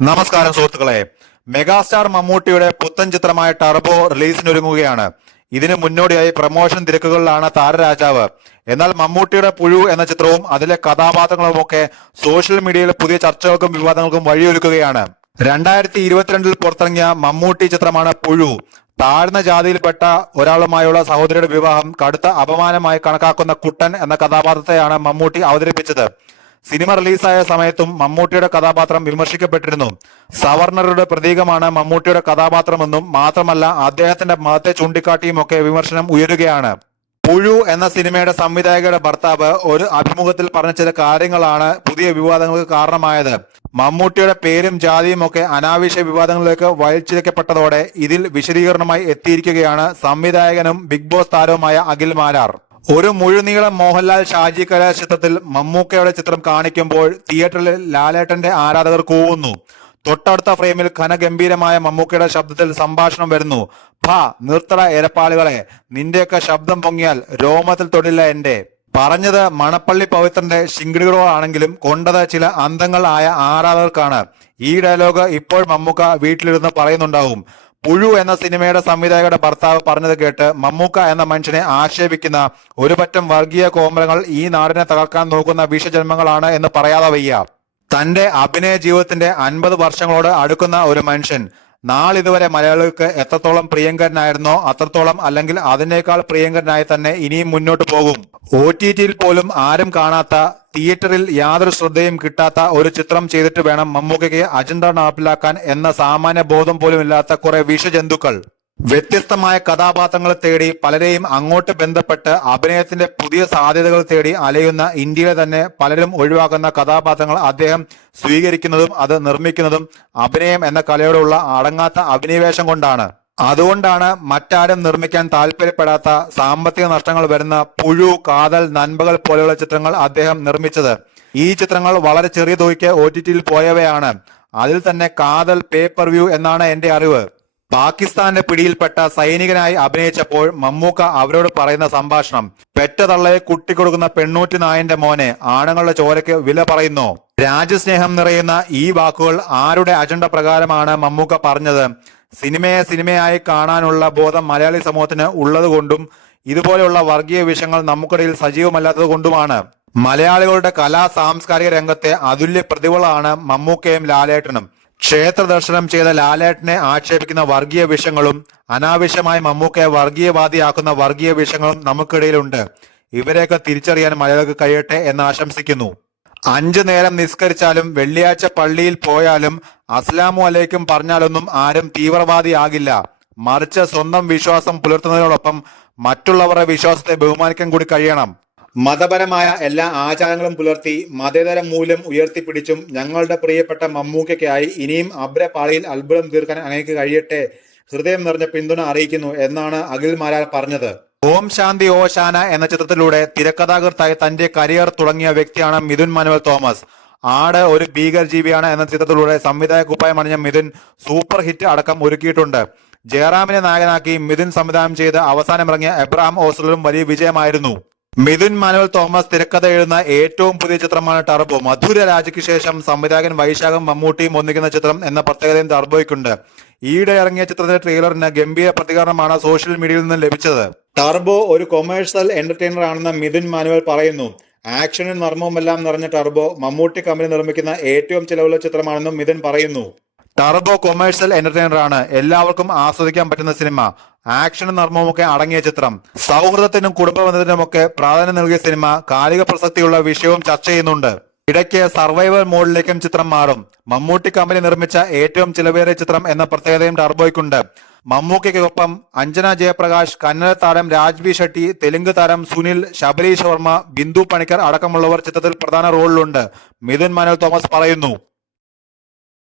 നമസ്കാരം സുഹൃത്തുക്കളെ. മെഗാസ്റ്റാർ മമ്മൂട്ടിയുടെ പുത്തൻ ചിത്രമായ ടർബോ റിലീസിനൊരുങ്ങുകയാണ്. ഇതിന് മുന്നോടിയായി പ്രമോഷൻ തിരക്കുകളിലാണ് താരരാജാവ്. എന്നാൽ മമ്മൂട്ടിയുടെ പുഴു എന്ന ചിത്രവും അതിലെ കഥാപാത്രങ്ങളുമൊക്കെ സോഷ്യൽ മീഡിയയിൽ പുതിയ ചർച്ചകൾക്കും വിവാദങ്ങൾക്കും വഴിയൊരുക്കുകയാണ്. 2022 പുറത്തിറങ്ങിയ മമ്മൂട്ടി ചിത്രമാണ് പുഴു. താഴ്ന്ന ജാതിയിൽപ്പെട്ട ഒരാളുമായുള്ള സഹോദരിയുടെ വിവാഹം കടുത്ത അപമാനമായി കണക്കാക്കുന്ന കുട്ടൻ എന്ന കഥാപാത്രത്തെയാണ് മമ്മൂട്ടി അവതരിപ്പിച്ചത്. സിനിമ റിലീസായ സമയത്തും മമ്മൂട്ടിയുടെ കഥാപാത്രം വിമർശിക്കപ്പെട്ടിരുന്നു. സവർണറുടെ പ്രതീകമാണ് മമ്മൂട്ടിയുടെ കഥാപാത്രമെന്നും മാത്രമല്ല അദ്ദേഹത്തിന്റെ മതത്തെ ചൂണ്ടിക്കാട്ടിയുമൊക്കെ വിമർശനം ഉയരുകയാണ്. പുഴു എന്ന സിനിമയുടെ സംവിധായകയുടെ ഭർത്താവ് ഒരു അഭിമുഖത്തിൽ പറഞ്ഞ ചില കാര്യങ്ങളാണ് പുതിയ വിവാദങ്ങൾക്ക് കാരണമായത്. മമ്മൂട്ടിയുടെ പേരും ജാതിയും ഒക്കെ അനാവശ്യ വിവാദങ്ങളിലേക്ക് വലിച്ചിഴക്കപ്പെട്ടതോടെ ഇതിൽ വിശദീകരണമായി എത്തിയിരിക്കുകയാണ് സംവിധായകനും ബിഗ് ബോസ് താരവുമായ അഖിൽ മാരാർ. ഒരു മുഴുനീളം മോഹൻലാൽ ഷാജി കൈലാസ് ചിത്രത്തിൽ മമ്മൂക്കയുടെ ചിത്രം കാണിക്കുമ്പോൾ തിയേറ്ററിൽ ലാലേട്ടന്റെ ആരാധകർ കൂവുന്നു. തൊട്ടടുത്ത ഫ്രെയിമിൽ ഘനഗംഭീരമായ മമ്മൂക്കയുടെ ശബ്ദത്തിൽ സംഭാഷണം വരുന്നു. ഭാ നിർത്തട എരപ്പാളുകളെ, നിന്റെയൊക്കെ ശബ്ദം പൊങ്ങിയാൽ രോമത്തിൽ തൊടില്ല എന്റെ. പറഞ്ഞത് മണപ്പള്ളി പവിത്രന്റെ ശിങ്കിടികളാണെങ്കിലും കൊണ്ടത് ചില അന്തങ്ങൾ ആയ ആരാധകർക്കാണ്. ഈ ഡയലോഗ് ഇപ്പോൾ മമ്മൂക്ക വീട്ടിലിരുന്ന് പറയുന്നുണ്ടാവും. പുഴു എന്ന സിനിമയുടെ സംവിധായകരുടെ ഭർത്താവ് പറഞ്ഞത് കേട്ട് മമ്മൂക്ക എന്ന മനുഷ്യനെ ആക്ഷേപിക്കുന്ന ഒരു പറ്റം വർഗീയ കോമരങ്ങൾ ഈ നാടിനെ തകർക്കാൻ നോക്കുന്ന വിഷജന്മങ്ങളാണ് എന്ന് പറയാതെ വയ്യ. തന്റെ അഭിനയ ജീവിതത്തിന്റെ 50 വർഷങ്ങളോട് അടുക്കുന്ന ഒരു മനുഷ്യൻ നാളിതുവരെ മലയാളികൾക്ക് എത്രത്തോളം പ്രിയങ്കരനായിരുന്നോ അത്രത്തോളം അല്ലെങ്കിൽ അതിനേക്കാൾ പ്രിയങ്കരനായി തന്നെ ഇനിയും മുന്നോട്ട് പോകും. OTTയിൽ പോലും ആരും കാണാത്ത, തിയേറ്ററിൽ യാതൊരു ശ്രദ്ധയും കിട്ടാത്ത ഒരു ചിത്രം ചെയ്തിട്ട് വേണം മമ്മൂക്കയ്ക്ക് അജണ്ട നടപ്പിലാക്കാൻ എന്ന സാമാന്യ ബോധം പോലും ഇല്ലാത്ത കുറെ വിഷജന്തുക്കൾ. വ്യത്യസ്തമായ കഥാപാത്രങ്ങൾ തേടി പലരെയും അങ്ങോട്ട് ബന്ധപ്പെട്ട് അഭിനയത്തിന്റെ പുതിയ സാധ്യതകൾ തേടി അലയുന്ന ഇന്ത്യയിലെ തന്നെ പലരും ഒഴിവാക്കുന്ന കഥാപാത്രങ്ങൾ അദ്ദേഹം സ്വീകരിക്കുന്നതും അത് നിർമ്മിക്കുന്നതും അഭിനയം എന്ന കലയോടുള്ള അടങ്ങാത്ത അഭിനിവേശം കൊണ്ടാണ്. അതുകൊണ്ടാണ് മറ്റാരും നിർമ്മിക്കാൻ താല്പര്യപ്പെടാത്ത, സാമ്പത്തിക നഷ്ടങ്ങൾ വരുന്ന പുഴു, കാതൽ, നൻപകൾ പോലെയുള്ള ചിത്രങ്ങൾ അദ്ദേഹം നിർമ്മിച്ചത്. ഈ ചിത്രങ്ങൾ വളരെ ചെറിയ തുകയ്ക്ക് OTTയിൽ പോയവയാണ്. അതിൽ തന്നെ കാതൽ പേപ്പർ വ്യൂ എന്നാണ് എന്റെ അറിവ്. പാകിസ്ഥാന്റെ പിടിയിൽപ്പെട്ട സൈനികനായി അഭിനയിച്ചപ്പോൾ മമ്മൂക്ക അവരോട് പറയുന്ന സംഭാഷണം, പെറ്റ തള്ളയെ കുട്ടിക്കൊടുക്കുന്ന പെണ്ണൂറ്റി നായന്റെ മോനെ, ആണുങ്ങളുടെ ചോരയ്ക്ക് വില പറയുന്നു. രാജ്യസ്നേഹം നിറയുന്ന ഈ വാക്കുകൾ ആരുടെ അജണ്ട പ്രകാരമാണ് മമ്മൂക്ക പറഞ്ഞത്? സിനിമയെ സിനിമയായി കാണാനുള്ള ബോധം മലയാളി സമൂഹത്തിന് ഉള്ളതുകൊണ്ടും ഇതുപോലെയുള്ള വർഗീയ വിഷയങ്ങൾ നമുക്കിടയിൽ സജീവമല്ലാത്തത് കൊണ്ടുമാണ്. മലയാളികളുടെ കലാ സാംസ്കാരിക രംഗത്തെ അതുല്യ പ്രതിഭകളാണ് മമ്മൂക്കയും ലാലേട്ടനും. ക്ഷേത്ര ദർശനം ചെയ്ത ലാലേട്ടനെ ആക്ഷേപിക്കുന്ന വർഗീയ വിഷയങ്ങളും അനാവശ്യമായി മമ്മൂക്കയെ വർഗീയവാദിയാക്കുന്ന വർഗീയ വിഷയങ്ങളും നമുക്കിടയിലുണ്ട്. ഇവരെയൊക്കെ തിരിച്ചറിയാൻ മലയാളികൾക്ക് കഴിയട്ടെ എന്ന് ആശംസിക്കുന്നു. 5 നേരം നിസ്കരിച്ചാലും വെള്ളിയാഴ്ച പള്ളിയിൽ പോയാലും അസ്ലാമു അലൈക്കും പറഞ്ഞാലൊന്നും ആരും തീവ്രവാദിയാകില്ല. മറിച്ച് സ്വന്തം വിശ്വാസം പുലർത്തുന്നതിനോടൊപ്പം മറ്റുള്ളവരുടെ വിശ്വാസത്തെ ബഹുമാനിക്കാൻ കൂടി കഴിയണം. മതപരമായ എല്ലാ ആചാരങ്ങളും പുലർത്തി മതേതര മൂല്യം ഉയർത്തിപ്പിടിച്ചും ഞങ്ങളുടെ പ്രിയപ്പെട്ട മമ്മൂക്കയ്ക്കായി ഇനിയും അബ്രപാളിയിൽ അത്ഭുതം തീർക്കാൻ അങ്ങേക്ക് കഴിയട്ടെ, ഹൃദയം നിറഞ്ഞ പിന്തുണ അറിയിക്കുന്നു എന്നാണ് അഖിൽ മാരാർ പറഞ്ഞത്. ഓം ശാന്തി ഓശാന എന്ന ചിത്രത്തിലൂടെ തിരക്കഥാകൃത്തായി തന്റെ കരിയർ തുടങ്ങിയ വ്യക്തിയാണ് മിഥുൻ മാനുവൽ തോമസ്. ആട് ഒരു ഭീകര ജീവിയാണ് എന്ന ചിത്രത്തിലൂടെ സംവിധായക കുപ്പായം അണിഞ്ഞ മിഥുൻ സൂപ്പർ ഹിറ്റ് അടക്കം ഒരുക്കിയിട്ടുണ്ട്. ജയറാമിനെ നായകനാക്കി മിഥുൻ സംവിധാനം ചെയ്ത് അവസാനമിറങ്ങിയ എബ്രഹാം ഓസ്ലറും വലിയ വിജയമായിരുന്നു. മിഥുൻ മാനുവൽ തോമസ് തിരക്കഥ എഴുതുന്ന ഏറ്റവും പുതിയ ചിത്രമാണ് ടർബോ. മധുര രാജയ്ക്ക് ശേഷം സംവിധായകൻ വൈശാഖും മമ്മൂട്ടിയും ഒന്നിക്കുന്ന ചിത്രം എന്ന പ്രത്യേകതയും ടർബോയ്ക്കുണ്ട്. ഈയിടെ ഇറങ്ങിയ ചിത്രത്തിന്റെ ട്രെയിലറിന് ഗംഭീര പ്രതികരണമാണ് സോഷ്യൽ മീഡിയയിൽ നിന്ന് ലഭിച്ചത്. ടർബോ ഒരു കൊമേഴ്സ്യൽ എന്റർടൈനർ ആണെന്ന് മിഥുൻ മാനുവൽ പറയുന്നു. ആക്ഷനും നർമ്മവുമെല്ലാം നിറഞ്ഞ ടർബോ മമ്മൂട്ടി കമ്പനി നിർമ്മിക്കുന്ന ഏറ്റവും ചിലവുള്ള ചിത്രമാണെന്നും മിഥുൻ പറയുന്നു. ടർബോ കൊമേഴ്സ്യൽ എന്റർടൈനർ ആണ്, എല്ലാവർക്കും ആസ്വദിക്കാൻ പറ്റുന്ന സിനിമ. ആക്ഷനും നർമ്മവുമൊക്കെ അടങ്ങിയ ചിത്രം. സൗഹൃദത്തിനും കുടുംബബന്ധത്തിനുമൊക്കെ പ്രാധാന്യം നൽകിയ സിനിമ. കാലിക പ്രസക്തിയുള്ള വിഷയവും ചർച്ച ചെയ്യുന്നുണ്ട്. ഇടയ്ക്ക് സർവൈവൽ മോഡിലേക്കും ചിത്രം മാറും. മമ്മൂട്ടി കമ്പനി നിർമ്മിച്ച ഏറ്റവും ചിലവേറിയ ചിത്രം എന്ന പ്രത്യേകതയും ടർബോയ്ക്കുണ്ട്. മമ്മൂക്കയ്ക്കൊപ്പം അഞ്ജന ജയപ്രകാശ്, കന്നഡ താരം രാജ്ബി ഷെട്ടി, തെലുങ്ക് താരം സുനിൽ, ശബരീഷ് വർമ്മ, ബിന്ദു പണിക്കർ അടക്കമുള്ളവർ ചിത്രത്തിൽ പ്രധാന റോളിലുണ്ട്. മിഥുൻ മാനുവൽ തോമസ് പറയുന്നു.